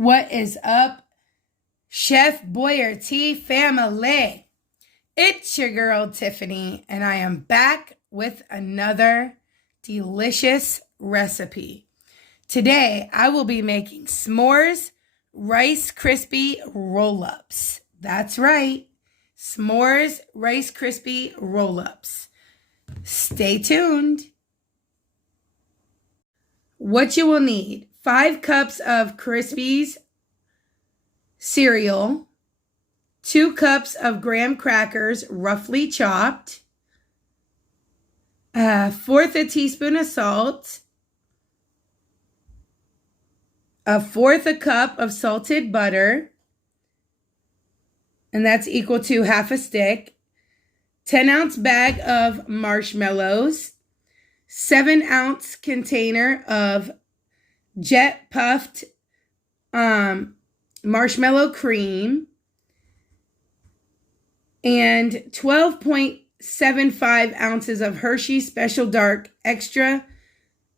What is up, Chef Boyardee family? It's your girl Tiffany, and I am back with another delicious recipe. Today, I will be making s'mores Rice Krispie roll-ups. That's right, s'mores Rice Krispie roll-ups. Stay tuned. What you will need: 5 cups of Krispies cereal, 2 cups of graham crackers roughly chopped, 1/4 a teaspoon of salt, 1/4 a cup of salted butter, and that's equal to 1/2 a stick, 10-ounce bag of marshmallows, 7-ounce container of jet puffed marshmallow cream, and 12.75 ounces of Hershey's Special Dark Extra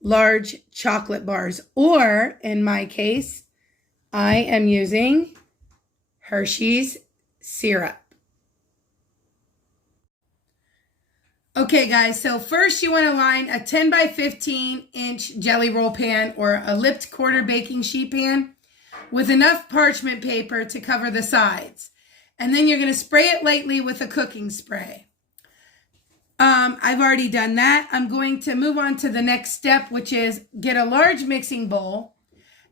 Large chocolate bars, or in my case, I am using Hershey's syrup. Okay guys, so first you want to line a 10 by 15 inch jelly roll pan or a lipped quarter baking sheet pan with enough parchment paper to cover the sides. And then you're going to spray it lightly with a cooking spray. I've already done that. I'm going to move on to the next step, which is get a large mixing bowl,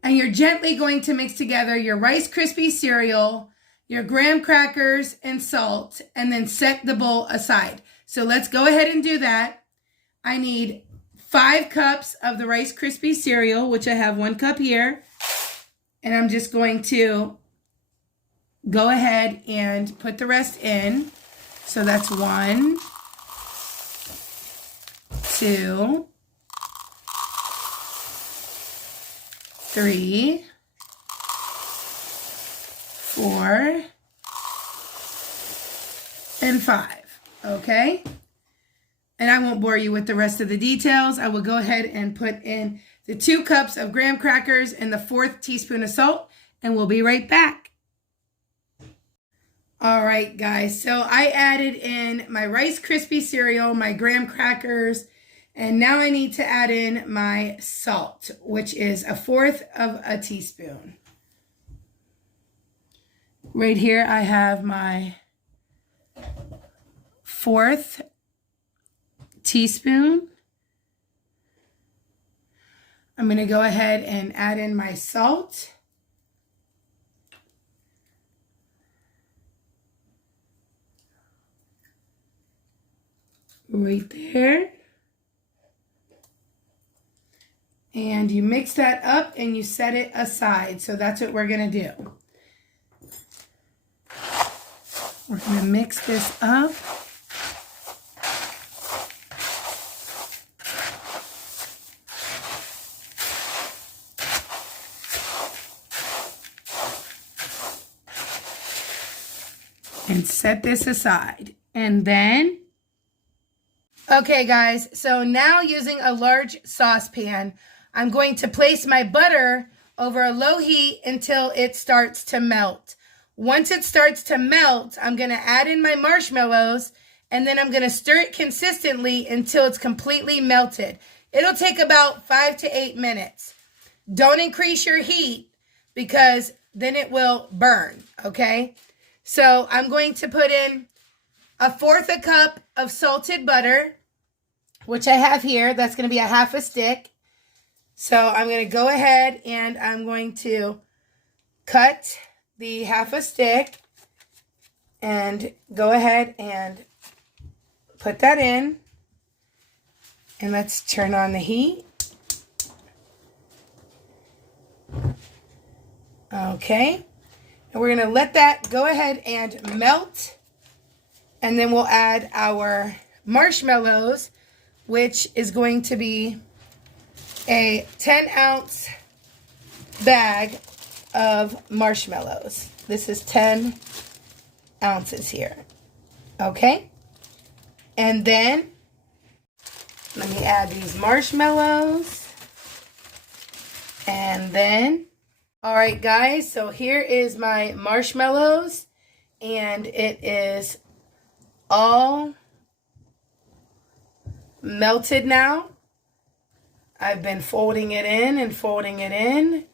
and you're gently going to mix together your Rice Krispie cereal, your graham crackers, and salt, and then set the bowl aside. So let's go ahead and do that. I need 5 cups of the Rice Krispie cereal, which I have 1 cup here. And I'm just going to go ahead and put the rest in. So that's 1, 2, 3, 4, and 5. Okay, and I won't bore you with the rest of the details. I will go ahead and put in the 2 cups of graham crackers and the 1/4 teaspoon of salt, and we'll be right back. All right, guys, so I added in my Rice Krispie cereal, my graham crackers, and now I need to add in my salt, which is 1/4 of a teaspoon. Right here, I have my 1/4 teaspoon. I'm going to go ahead and add in my salt. Right there. And you mix that up and you set it aside. So that's what we're going to do. We're going to mix this up. And set this aside. And then, okay guys, so now using a large saucepan, I'm going to place my butter over a low heat until it starts to melt. Once it starts to melt, I'm going to add in my marshmallows, and then I'm going to stir it consistently until it's completely melted. It'll take about 5 to 8 minutes. Don't increase your heat because then it will burn, okay? So I'm going to put in 1/4 a cup of salted butter, which I have here. That's going to be 1/2 a stick. So I'm going to go ahead and I'm going to cut the 1/2 a stick and go ahead and put that in. And let's turn on the heat. Okay. And we're going to let that go ahead and melt. And then we'll add our marshmallows, which is going to be a 10-ounce bag of marshmallows. This is 10 ounces here. Okay? And then, let me add these marshmallows. And then All right, guys, so here is my marshmallows, and it is all melted now. I've been folding it in and folding it in.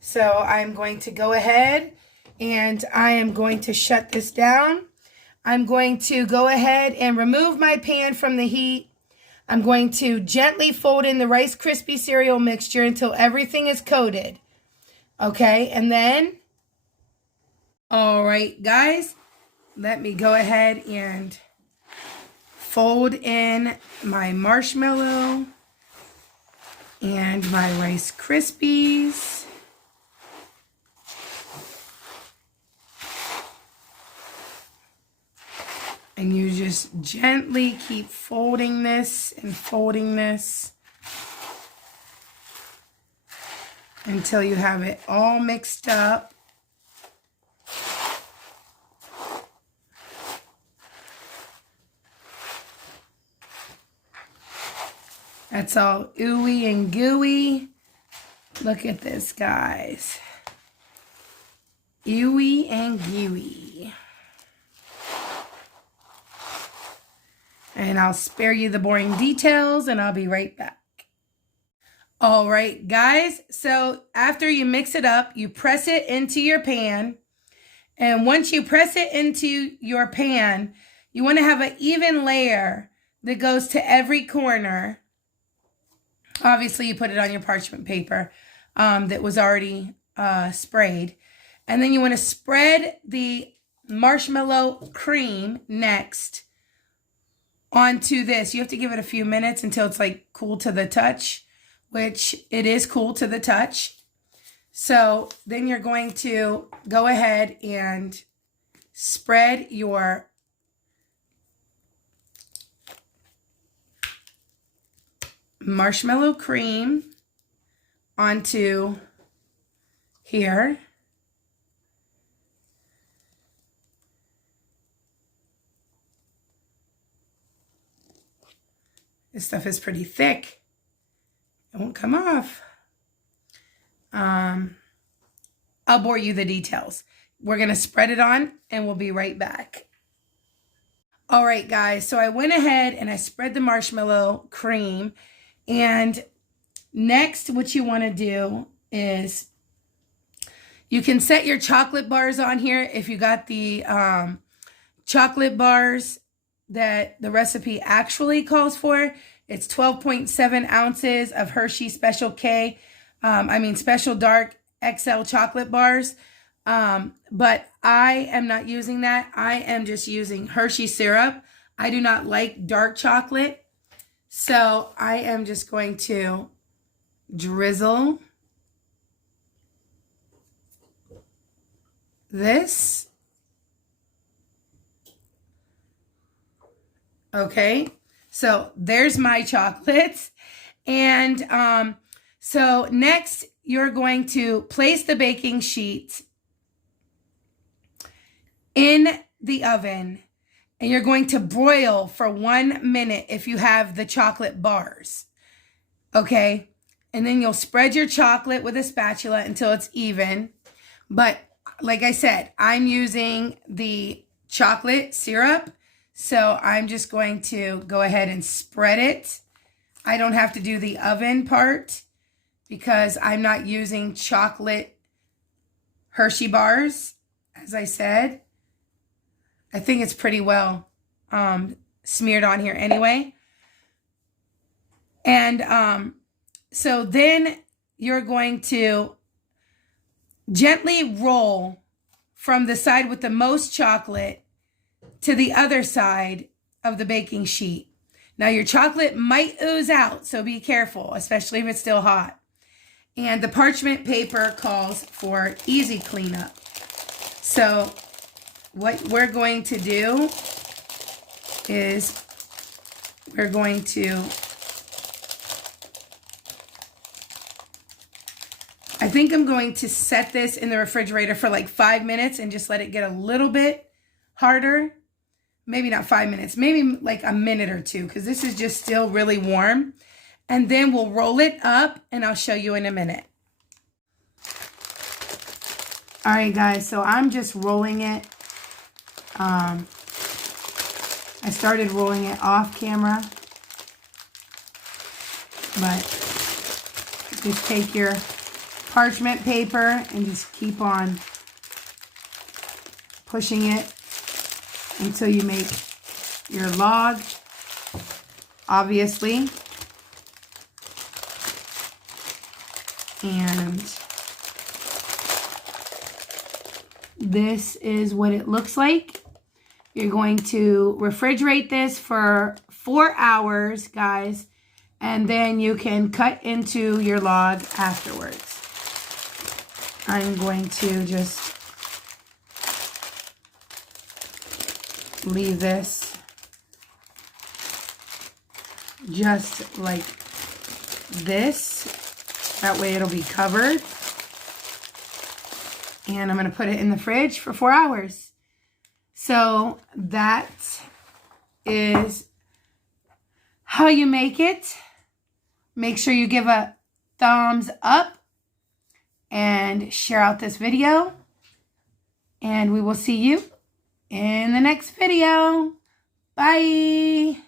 So I'm going to go ahead and I am going to shut this down. I'm going to go ahead and remove my pan from the heat. I'm going to gently fold in the Rice Krispie cereal mixture until everything is coated. Okay, and then, all right, guys, let me go ahead and fold in my marshmallow and my Rice Krispies. And you just gently keep folding this and folding this until you have it all mixed up. That's all ooey and gooey. Look at this, guys. Ooey and gooey. And I'll spare you the boring details, and I'll be right back. All right, guys, so after you mix it up, you press it into your pan. And once you press it into your pan, you want to have an even layer that goes to every corner. Obviously, you put it on your parchment paper that was already sprayed. And then you want to spread the marshmallow cream next onto this. You have to give it a few minutes until it's like cool to the touch, which it is cool to the touch. So then you're going to go ahead and spread your marshmallow cream onto here. This stuff is pretty thick. It won't come off. I'll bore you the details. We're going to spread it on and we'll be right back. All right, guys. So I went ahead and I spread the marshmallow cream. And next, what you want to do is you can set your chocolate bars on here if you got the chocolate bars that the recipe actually calls for. It's 12.7 ounces of Hershey Special K, Special Dark XL chocolate bars. But I am not using that. I am just using Hershey syrup. I do not like dark chocolate. So I am just going to drizzle this. Okay, so there's my chocolates. And so next you're going to place the baking sheet in the oven, and you're going to broil for 1 minute if you have the chocolate bars. Okay, and then you'll spread your chocolate with a spatula until it's even. But like I said, I'm using the chocolate syrup. So I'm just going to go ahead and spread it. I don't have to do the oven part because I'm not using chocolate Hershey bars, as I said. I think it's pretty well smeared on here anyway. And so then you're going to gently roll from the side with the most chocolate to the other side of the baking sheet. Now your chocolate might ooze out, so be careful, especially if it's still hot. And the parchment paper calls for easy cleanup. So what we're going to do is we're going to, I think I'm going to set this in the refrigerator for like 5 minutes and just let it get a little bit harder. Maybe not 5 minutes, maybe like a minute or two, because this is just still really warm. And then we'll roll it up and I'll show you in a minute. All right, guys, so I'm just rolling it. I started rolling it off camera, but just take your parchment paper and just keep on pushing it until you make your log, obviously. And this is what it looks like. You're going to refrigerate this for 4 hours, guys, and then you can cut into your log afterwards. I'm going to just leave this just like this. That way it'll be covered. And I'm going to put it in the fridge for 4 hours. So that is how you make it. Make sure you give a thumbs up and share out this video. And we will see you in the next video. Bye.